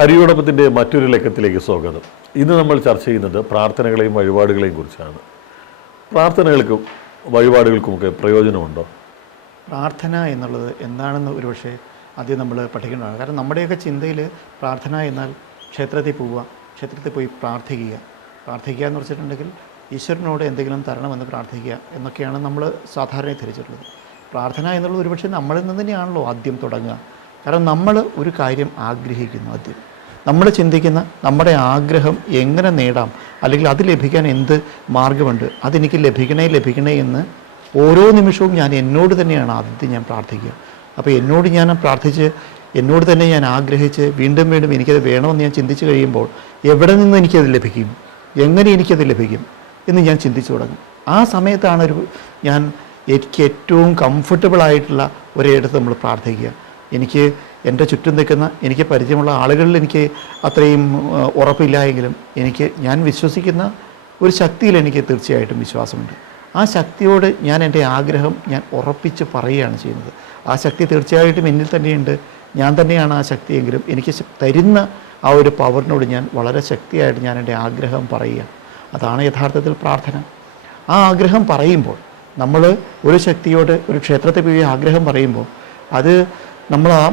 ഹരിയോടൊപ്പത്തിൻ്റെ മറ്റൊരു ലക്കത്തിലേക്ക് സ്വാഗതം. ഇന്ന് നമ്മൾ ചർച്ച ചെയ്യുന്നത് പ്രാർത്ഥനകളെയും വഴിപാടുകളെയും കുറിച്ചാണ്. പ്രാർത്ഥനകൾക്കും വഴിപാടുകൾക്കുമൊക്കെ പ്രയോജനമുണ്ടോ? പ്രാർത്ഥന എന്നുള്ളത് എന്താണെന്ന് ഒരുപക്ഷെ ആദ്യം നമ്മൾ പഠിക്കേണ്ടതാണ്. കാരണം നമ്മുടെയൊക്കെ ചിന്തയിൽ പ്രാർത്ഥന എന്നാൽ ക്ഷേത്രത്തിൽ പോവുക, ക്ഷേത്രത്തിൽ പോയി പ്രാർത്ഥിക്കുക എന്ന് വെച്ചിട്ടുണ്ടെങ്കിൽ ഈശ്വരനോട് എന്തെങ്കിലും തരണമെന്ന് പ്രാർത്ഥിക്കുക എന്നൊക്കെയാണ് നമ്മൾ സാധാരണ ധരിച്ചിട്ടുള്ളത്. പ്രാർത്ഥന എന്നുള്ളത് ഒരുപക്ഷെ നമ്മളിൽ നിന്ന് തന്നെയാണല്ലോ ആദ്യം തുടങ്ങുക. കാരണം നമ്മൾ ഒരു കാര്യം ആഗ്രഹിക്കുന്നു, ആദ്യം നമ്മൾ ചിന്തിക്കുന്ന നമ്മുടെ ആഗ്രഹം എങ്ങനെ നേടാം, അല്ലെങ്കിൽ അത് ലഭിക്കാൻ എന്ത് മാർഗമുണ്ട്, അതെനിക്ക് ലഭിക്കണേ എന്ന് ഓരോ നിമിഷവും ഞാൻ എന്നോട് തന്നെയാണ് ആദ്യം ഞാൻ പ്രാർത്ഥിക്കുക. അപ്പോൾ എന്നോട് ഞാൻ പ്രാർത്ഥിച്ച്, എന്നോട് തന്നെ ഞാൻ ആഗ്രഹിച്ച് വീണ്ടും എനിക്കത് വേണമെന്ന് ഞാൻ ചിന്തിച്ച് കഴിയുമ്പോൾ എവിടെ നിന്ന് എനിക്കത് ലഭിക്കും, എങ്ങനെ എനിക്കത് ലഭിക്കും എന്ന് ഞാൻ ചിന്തിച്ചു തുടങ്ങും. ആ സമയത്താണ് എനിക്ക് ഏറ്റവും കംഫർട്ടബിളായിട്ടുള്ള ഒരിടത്ത് നമ്മൾ പ്രാർത്ഥിക്കുക. എനിക്ക് എൻ്റെ ചുറ്റും നിൽക്കുന്ന എനിക്ക് പരിചയമുള്ള ആളുകളിൽ എനിക്ക് അത്രയും ഉറപ്പില്ല എങ്കിലും ഞാൻ വിശ്വസിക്കുന്ന ഒരു ശക്തിയിൽ എനിക്ക് തീർച്ചയായിട്ടും വിശ്വാസമുണ്ട്. ആ ശക്തിയോട് ഞാൻ എൻ്റെ ആഗ്രഹം ഉറപ്പിച്ച് പറയുകയാണ് ചെയ്യുന്നത്. ആ ശക്തി തീർച്ചയായിട്ടും എന്നിൽ തന്നെയുണ്ട്, ഞാൻ തന്നെയാണ് ആ ശക്തിയെങ്കിലും എനിക്ക് തരുന്ന ആ ഒരു പവറിനോട് ഞാൻ വളരെ ശക്തിയായിട്ട് എൻ്റെ ആഗ്രഹം പറയുക. അതാണ് യഥാർത്ഥത്തിൽ പ്രാർത്ഥന. ആ ആഗ്രഹം പറയുമ്പോൾ നമ്മൾ ഒരു ശക്തിയോട് ഒരു ക്ഷേത്രത്തിൽ പോയി ആഗ്രഹം പറയുമ്പോൾ അത് നമ്മൾ ആ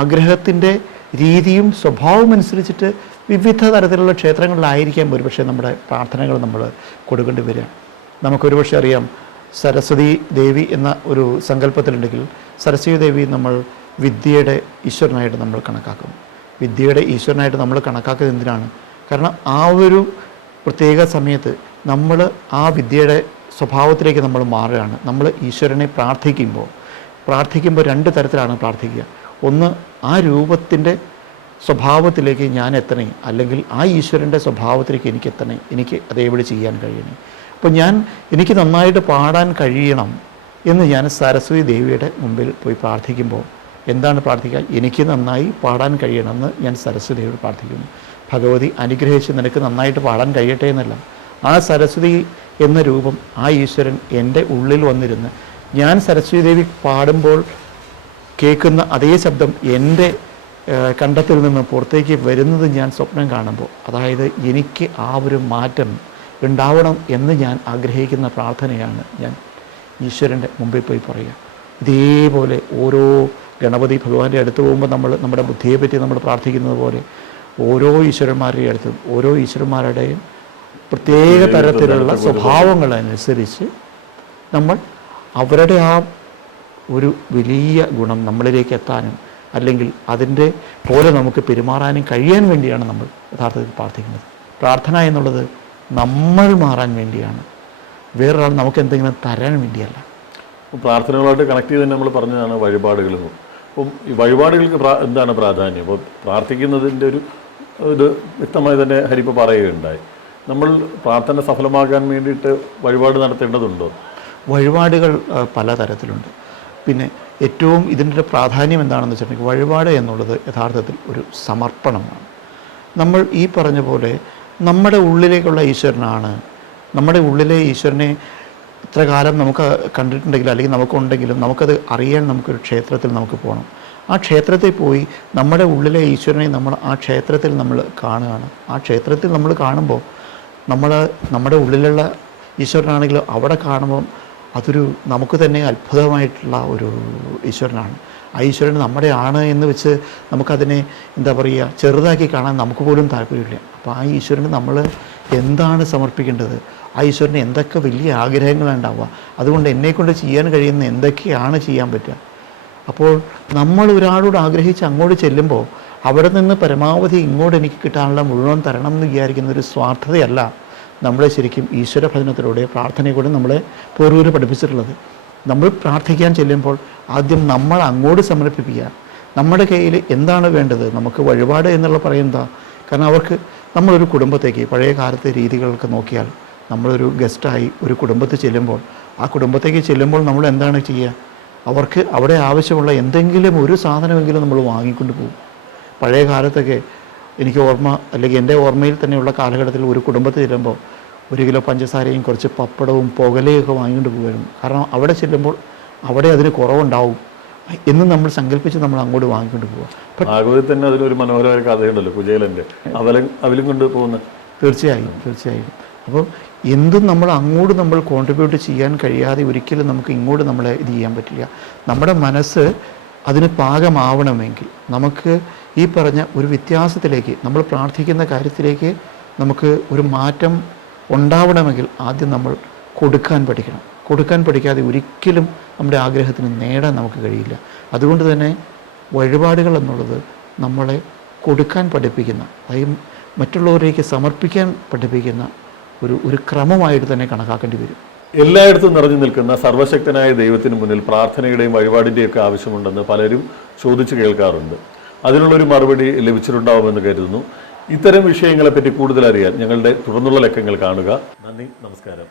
ആഗ്രഹത്തിൻ്റെ രീതിയും സ്വഭാവവും അനുസരിച്ചിട്ട് വിവിധ തരത്തിലുള്ള ക്ഷേത്രങ്ങളിലായിരിക്കാം ഒരുപക്ഷെ നമ്മുടെ പ്രാർത്ഥനകൾ നമ്മൾ കൊടുക്കേണ്ടി വരിക. നമുക്കൊരുപക്ഷെ അറിയാം, സരസ്വതി ദേവി എന്ന ഒരു സങ്കല്പത്തിലുണ്ടെങ്കിൽ സരസ്വതി ദേവി നമ്മൾ വിദ്യയുടെ ഈശ്വരനായിട്ട് നമ്മൾ കണക്കാക്കും. വിദ്യയുടെ ഈശ്വരനായിട്ട് നമ്മൾ കണക്കാക്കുന്നത് എന്തിനാണ്? കാരണം ആ ഒരു പ്രത്യേക സമയത്ത് നമ്മൾ ആ വിദ്യയുടെ സ്വഭാവത്തിലേക്ക് നമ്മൾ മാറുകയാണ്. നമ്മൾ ഈശ്വരനെ പ്രാർത്ഥിക്കുമ്പോൾ രണ്ട് തരത്തിലാണ് പ്രാർത്ഥിക്കുക. ഒന്ന്, ആ രൂപത്തിൻ്റെ സ്വഭാവത്തിലേക്ക് ഞാൻ എത്തണേ, അല്ലെങ്കിൽ ആ ഈശ്വരൻ്റെ സ്വഭാവത്തിലേക്ക് എനിക്ക് എത്തണേ, എനിക്ക് അതേപടി ചെയ്യാൻ കഴിയണേ. അപ്പോൾ എനിക്ക് നന്നായിട്ട് പാടാൻ കഴിയണം എന്ന് ഞാൻ സരസ്വതി ദേവിയുടെ മുമ്പിൽ പോയി പ്രാർത്ഥിക്കുമ്പോൾ എന്താണ് പ്രാർത്ഥിക്കുക? എനിക്ക് നന്നായി പാടാൻ കഴിയണമെന്ന് ഞാൻ സരസ്വതി ദേവിയോട് പ്രാർത്ഥിക്കുന്നു. ഭഗവതി അനുഗ്രഹിച്ച് നിനക്ക് നന്നായിട്ട് പാടാൻ കഴിയട്ടെ എന്നല്ല, ആ സരസ്വതി എന്ന രൂപം, ആ ഈശ്വരൻ എൻ്റെ ഉള്ളിൽ വന്നിരുന്ന് ഞാൻ സരസ്വതി ദേവി പാടുമ്പോൾ കേൾക്കുന്ന അതേ ശബ്ദം എൻ്റെ കണ്ടത്തിൽ നിന്ന് പുറത്തേക്ക് വരുന്നത് ഞാൻ സ്വപ്നം കാണുമ്പോൾ, അതായത് എനിക്ക് ആ ഒരു മാറ്റം ഉണ്ടാവണം എന്ന് ഞാൻ ആഗ്രഹിക്കുന്ന പ്രാർത്ഥനയാണ് ഞാൻ ഈശ്വരൻ്റെ മുമ്പിൽ പോയി പറയുക. ഇതേപോലെ ഓരോ ഗണപതി ഭഗവാന്റെ അടുത്ത് പോകുമ്പോൾ നമ്മുടെ ബുദ്ധിയെ പറ്റി നമ്മൾ പ്രാർത്ഥിക്കുന്നത് പോലെ ഓരോ ഈശ്വരന്മാരുടെ അടുത്തും ഓരോ ഈശ്വരന്മാരുടെയും പ്രത്യേക തരത്തിലുള്ള സ്വഭാവങ്ങളനുസരിച്ച് നമ്മൾ അവരുടെ ആ ഒരു വലിയ ഗുണം നമ്മളിലേക്ക് എത്താനും അല്ലെങ്കിൽ അതിൻ്റെ പോലെ നമുക്ക് പെരുമാറാനും കഴിയാൻ വേണ്ടിയാണ് നമ്മൾ യഥാർത്ഥത്തിൽ പ്രാർത്ഥിക്കുന്നത്. പ്രാർത്ഥന എന്നുള്ളത് നമ്മൾ മാറാൻ വേണ്ടിയാണ്, വേറൊരാൾ നമുക്ക് എന്തെങ്കിലും തരാൻ വേണ്ടിയല്ല. പ്രാർത്ഥനകളായിട്ട് കണക്ട് ചെയ്ത് തന്നെ നമ്മൾ പറഞ്ഞതാണ് വഴിപാടുകൾ. അപ്പം ഈ വഴിപാടുകൾക്ക് എന്താണ് പ്രാധാന്യം? അപ്പോൾ പ്രാർത്ഥിക്കുന്നതിൻ്റെ ഒരു ഇത് വ്യക്തമായി തന്നെ ഹരിപ്പ പറയുകയുണ്ടായി. നമ്മൾ പ്രാർത്ഥന സഫലമാകാൻ വേണ്ടിയിട്ട് വഴിപാട് നടത്തേണ്ടതുണ്ടോ? വഴിപാടുകൾ പലതരത്തിലുണ്ട്. പിന്നെ ഏറ്റവും ഇതിൻ്റെ പ്രാധാന്യം എന്താണെന്ന് വെച്ചിട്ടുണ്ടെങ്കിൽ, വഴിപാട് എന്നുള്ളത് യഥാർത്ഥത്തിൽ ഒരു സമർപ്പണമാണ്. നമ്മൾ ഈ പറഞ്ഞ പോലെ നമ്മുടെ ഉള്ളിലേക്കുള്ള ഈശ്വരനാണ്. നമ്മുടെ ഉള്ളിലെ ഈശ്വരനെ ഇത്ര കാലം നമുക്ക് കണ്ടിട്ടുണ്ടെങ്കിൽ അല്ലെങ്കിൽ നമുക്കുണ്ടെങ്കിലും നമുക്കത് അറിയാൻ നമുക്കൊരു ക്ഷേത്രത്തിൽ നമുക്ക് പോകണം. ആ ക്ഷേത്രത്തിൽ പോയി നമ്മുടെ ഉള്ളിലെ ഈശ്വരനെ നമ്മൾ ആ ക്ഷേത്രത്തിൽ നമ്മൾ കാണുകയാണ്. ആ ക്ഷേത്രത്തിൽ നമ്മൾ കാണുമ്പോൾ നമ്മുടെ ഉള്ളിലുള്ള ഈശ്വരനാണെങ്കിലും അവിടെ കാണുമ്പം അതൊരു നമുക്ക് തന്നെ അത്ഭുതമായിട്ടുള്ള ഒരു ഈശ്വരനാണ്. ആ ഈശ്വരൻ നമ്മുടെ ആണ് എന്ന് വെച്ച് നമുക്കതിനെ ചെറുതാക്കി കാണാൻ നമുക്ക് പോലും താല്പര്യമില്ല. അപ്പോൾ ആ ഈശ്വരന് നമ്മൾ എന്താണ് സമർപ്പിക്കേണ്ടത്, ആ ഈശ്വരന് എന്തൊക്കെ വലിയ ആഗ്രഹങ്ങളുണ്ടാവുക, അതുകൊണ്ട് എന്നെക്കൊണ്ട് ചെയ്യാൻ കഴിയുന്ന എന്തൊക്കെയാണ് ചെയ്യാൻ പറ്റുക. അപ്പോൾ നമ്മൾ ഒരാളോട് ആഗ്രഹിച്ച് അങ്ങോട്ട് ചെല്ലുമ്പോൾ അവിടെ നിന്ന് പരമാവധി ഇങ്ങോട്ട് എനിക്ക് കിട്ടാനുള്ള മുഴുവൻ തരണം എന്ന് വിചാരിക്കുന്ന ഒരു സ്വാർത്ഥതയല്ല നമ്മളെ ശരിക്കും ഈശ്വര ഭജനത്തിലൂടെ പ്രാർത്ഥനയിലൂടെ നമ്മളെ പൂർവ്വർ പഠിപ്പിച്ചിട്ടുള്ളത്. നമ്മൾ പ്രാർത്ഥിക്കാൻ ചെല്ലുമ്പോൾ ആദ്യം നമ്മൾ അങ്ങോട്ട് സമർപ്പിക്കുക. നമ്മുടെ കയ്യിൽ എന്താണ് വേണ്ടത്? നമുക്ക് വഴിപാട് എന്നുള്ള പറയുന്നതാ. കാരണം നമ്മളൊരു കുടുംബത്തേക്ക് പഴയ കാലത്തെ രീതികളൊക്കെ നോക്കിയാൽ നമ്മളൊരു ഗസ്റ്റായി ഒരു കുടുംബത്തിൽ ചെല്ലുമ്പോൾ ആ കുടുംബത്തേക്ക് ചെല്ലുമ്പോൾ നമ്മൾ എന്താണ് ചെയ്യുക? അവർക്ക് അവിടെ ആവശ്യമുള്ള എന്തെങ്കിലും ഒരു സാധനമെങ്കിലും നമ്മൾ വാങ്ങിക്കൊണ്ട് പോകും. പഴയ കാലത്തൊക്കെ എനിക്ക് ഓർമ്മ, അല്ലെങ്കിൽ എൻ്റെ ഓർമ്മയിൽ തന്നെയുള്ള കാലഘട്ടത്തിൽ ഒരു കുടുംബത്തിൽ ചെല്ലുമ്പോൾ 1 കിലോ പഞ്ചസാരയും കുറച്ച് പപ്പടവും പുകലയൊക്കെ വാങ്ങിക്കൊണ്ട് പോകുമായിരുന്നു. കാരണം അവിടെ ചെല്ലുമ്പോൾ അവിടെ അതിന് കുറവുണ്ടാവും. എന്ന് നമ്മൾ സങ്കല്പിച്ച് നമ്മൾ അങ്ങോട്ട് വാങ്ങിക്കൊണ്ട് പോവുക. ഭാഗവതത്തിൽ തന്നെ അതിലൊരു മനോഹരമായ കഥയുണ്ടല്ലോ, കുചേലൻ്റെ അവലും കൊണ്ട് പോകുന്ന. തീർച്ചയായും. അപ്പോൾ എന്തും നമ്മൾ അങ്ങോട്ട് നമ്മൾ കോൺട്രിബ്യൂട്ട് ചെയ്യാൻ കഴിയാതെ ഒരിക്കലും നമുക്ക് ഇങ്ങോട്ട് നമ്മളെ ഇത് ചെയ്യാൻ പറ്റില്ല. നമ്മുടെ മനസ്സ് അതിന് പാകമാവണമെങ്കിൽ നമുക്ക് ഈ പറഞ്ഞ ഒരു വ്യത്യാസത്തിലേക്ക്, നമ്മൾ പ്രാർത്ഥിക്കുന്ന കാര്യത്തിലേക്ക് നമുക്ക് ഒരു മാറ്റം ഉണ്ടാവണമെങ്കിൽ ആദ്യം നമ്മൾ കൊടുക്കാൻ പഠിക്കണം. കൊടുക്കാൻ പഠിക്കാതെ ഒരിക്കലും നമ്മുടെ ആഗ്രഹത്തിന് നേടാൻ നമുക്ക് കഴിയില്ല. അതുകൊണ്ട് തന്നെ വഴിപാടുകൾ എന്നുള്ളത് നമ്മളെ കൊടുക്കാൻ പഠിപ്പിക്കുന്ന, അതായത് മറ്റുള്ളവരിലേക്ക് സമർപ്പിക്കാൻ പഠിപ്പിക്കുന്ന ഒരു ക്രമമായിട്ട് തന്നെ കണക്കാക്കേണ്ടി വരും. എല്ലായിടത്തും നിറഞ്ഞു നിൽക്കുന്ന സർവശക്തനായ ദൈവത്തിന് മുന്നിൽ പ്രാർത്ഥനയുടെയും വഴിപാടിൻ്റെയും ഒക്കെ ആവശ്യമുണ്ടെന്ന് പലരും ചോദിച്ചു കേൾക്കാറുണ്ട്. അതിനുള്ളൊരു മറുപടി ലഭിച്ചിട്ടുണ്ടാവുമെന്ന് കരുതുന്നു. ഇത്തരം വിഷയങ്ങളെപ്പറ്റി കൂടുതൽ അറിയാൻ ഞങ്ങളുടെ തുടർന്നുള്ള ലക്കങ്ങൾ കാണുക. നന്ദി, നമസ്കാരം.